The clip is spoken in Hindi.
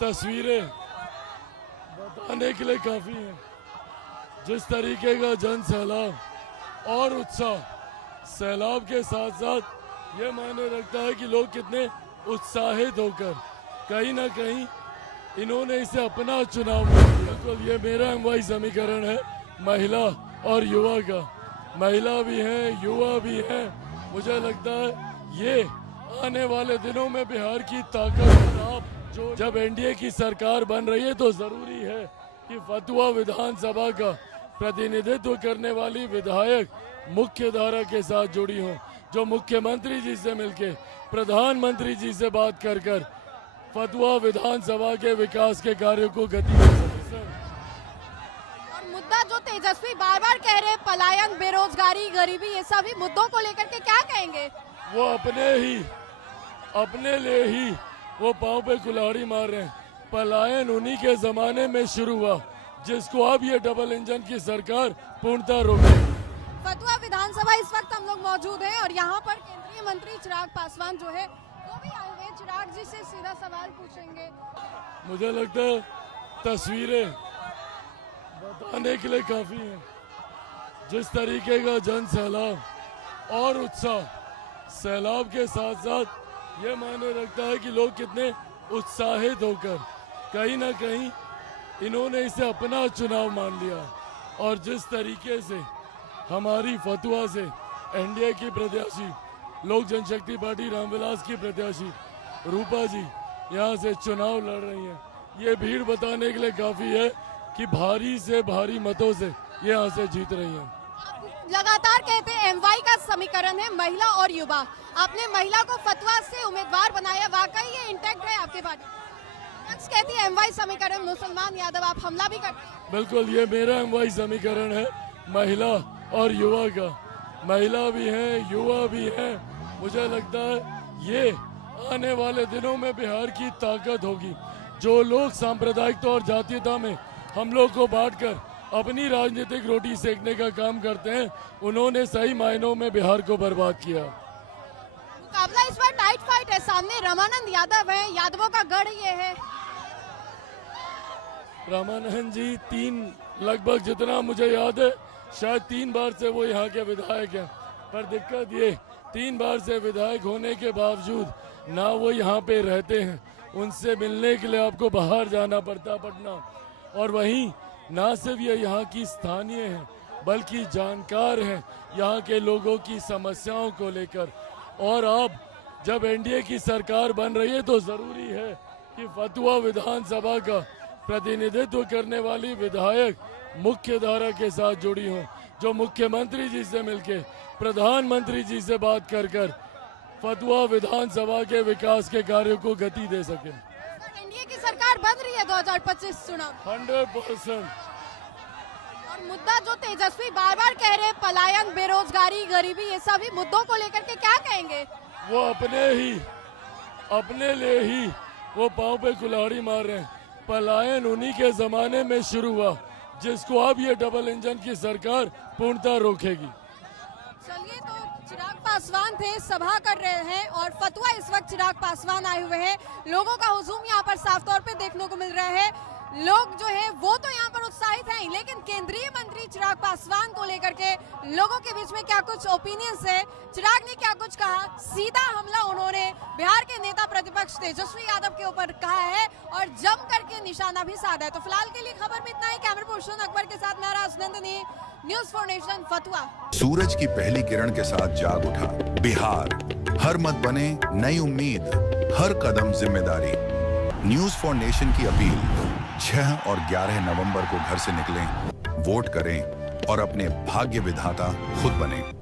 तस्वीरें बताने के लिए काफ़ी हैं। जिस तरीके का जन सैलाब और उत्साह, सैलाब के साथ साथ ये मायने रखता है कि लोग कितने उत्साहित होकर कहीं ना कहीं इन्होंने इसे अपना चुनाव किया। बिल्कुल ये मेरा एमवाई समीकरण है महिला और युवा का। महिला भी हैं, युवा भी हैं। मुझे लगता है ये आने वाले दिनों में बिहार की ताकत आप जो जब एनडीए की सरकार बन रही है तो जरूरी है कि फतुहा विधानसभा का प्रतिनिधित्व करने वाली विधायक मुख्य धारा के साथ जुड़ी हों, जो मुख्यमंत्री जी से मिलके प्रधानमंत्री जी से बात कर कर फतुहा विधानसभा के विकास के कार्यों को गति दे सके। और मुद्दा जो तेजस्वी बार बार कह रहे हैं, पलायन, बेरोजगारी, गरीबी, ये सभी मुद्दों को लेकर के क्या कहेंगे? वो अपने लिए ही वो पांव पे कुल्हाड़ी मार रहे हैं। पलायन उन्हीं के जमाने में शुरू हुआ जिसको अब ये डबल इंजन की सरकार पूर्णतः रोके। फतुहा विधानसभा इस वक्त हम लोग मौजूद हैं और यहाँ पर केंद्रीय मंत्री चिराग पासवान जो है वो भी आए हुए। चिराग जी से सीधा सवाल पूछेंगे। मुझे लगता है तस्वीरें बताने के लिए काफी हैं। जिस तरीके का जन सैलाब और उत्साह, सैलाब के साथ साथ ये मायने रखता है कि लोग कितने उत्साहित होकर कहीं ना कहीं इन्होंने इसे अपना चुनाव मान लिया। और जिस तरीके से हमारी फतुहा से एनडीए की प्रत्याशी, लोक जनशक्ति पार्टी रामविलास की प्रत्याशी रूपा जी यहाँ से चुनाव लड़ रही हैं, ये भीड़ बताने के लिए काफी है कि भारी से भारी मतों से ये यहाँ से जीत रही हैं। लगातार कहते हैं एमवाई का समीकरण है महिला और युवा। आपने महिला को फतुहा से उम्मीदवार बनाया, वाकई ये इंटैक्ट है आपके पार्टी? कहती है एमवाई समीकरण मुसलमान यादव, आप हमला भी करते हैं। बिल्कुल ये मेरा एमवाई समीकरण है महिला और युवा का। महिला भी हैं, युवा भी हैं। मुझे लगता है ये आने वाले दिनों में बिहार की ताकत होगी। जो लोग सांप्रदायिकता और जातीयता में हम लोग को बांटकर अपनी राजनीतिक रोटी सेकने का काम करते हैं, उन्होंने सही मायनों में बिहार को बर्बाद किया। मुकाबला इस बार टाइट फाइट है, सामने रामानंद यादव है, यादवों का गढ़ ये है। रामानंद जी लगभग जितना मुझे याद है शायद 3 बार से वो यहाँ के विधायक हैं, पर दिक्कत ये 3 बार से विधायक होने के बावजूद ना वो यहाँ पे रहते हैं, उनसे मिलने के लिए आपको बाहर जाना पड़ता पटना। और वहीं ना सिर्फ ये यहाँ की स्थानीय हैं बल्कि जानकार हैं यहाँ के लोगों की समस्याओं को लेकर। और अब जब एनडीए की सरकार बन रही है तो जरूरी है कि फतुहा विधानसभा का प्रतिनिधित्व करने वाली विधायक मुख्य धारा के साथ जुड़ी हों, जो मुख्यमंत्री जी से मिलके प्रधानमंत्री जी से बात कर कर फतुहा विधानसभा के विकास के कार्यों को गति दे सके। एनडीए की सरकार बन रही है 2025 चुनाव 100%। और मुद्दा जो तेजस्वी बार बार कह रहे हैं, पलायन, बेरोजगारी, गरीबी, ये सभी मुद्दों को लेकर के क्या कहेंगे? वो अपने लिए ही वो पांव पे कुल्हाड़ी मार रहे हैं। पलायन उन्हीं के जमाने में शुरू हुआ जिसको अब ये डबल इंजन की सरकार पूर्णतः रोकेगी। चलिए, तो चिराग पासवान थे, सभा कर रहे हैं और फतुहा इस वक्त चिराग पासवान आए हुए हैं। लोगों का हुजूम यहाँ पर साफ तौर पे देखने को मिल रहा है। लोग जो है वो तो यहाँ पर उत्साहित हैं, लेकिन केंद्रीय मंत्री चिराग पासवान को लेकर के लोगों के बीच में क्या कुछ ओपिनियंस है? चिराग ने क्या कुछ कहा, सीधा हमला उन्होंने बिहार के नेता प्रतिपक्ष तेजस्वी यादव के ऊपर कहा है और जम करके निशाना भी साधा है। तो फिलहाल के लिए खबर में इतना ही। कैमरा पर्सन अकबर के साथ मैं राजनंदिनी, न्यूज़ 4 नेशन, फतुहा। सूरज की पहली किरण के साथ जाग उठा बिहार। हर मत बने नई उम्मीद, हर कदम जिम्मेदारी। न्यूज़ 4 नेशन की अपील, 6 और 11 नवंबर को घर से निकलें, वोट करें और अपने भाग्य विधाता खुद बनें।